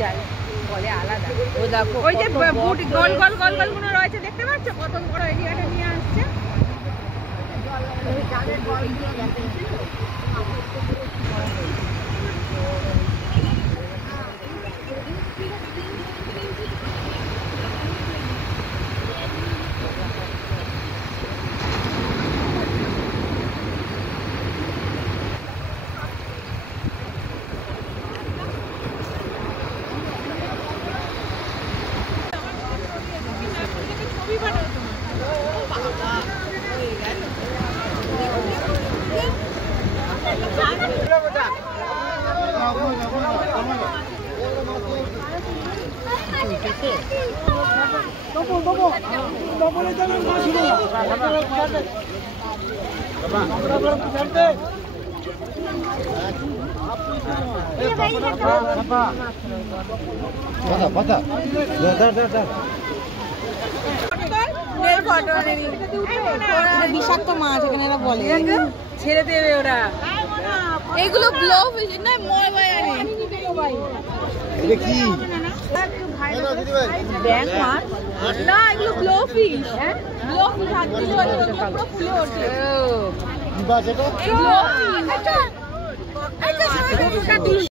যায়, বলে আলাদা। ও দেখো ওই যে বুট গোল গোল গোল গোল গুলো রয়েছে, দেখতে পাচ্ছ কত বড় এরিয়াটা নিয়ে আসছে। বিষাক্ত মাছ এখানে এরা বলে, ছেড়ে দেবে ওরা। এগুলো ব্লো ফিশ না, মই বায়ানি। এটা কি ব্যাং মাছ না, এগুলো ব্লো ফিশ। হ্যাঁ, ব্লো ফিশ হাত দিলে পুরো ফুলে ওঠে। কি বাস এটা? Blow fish.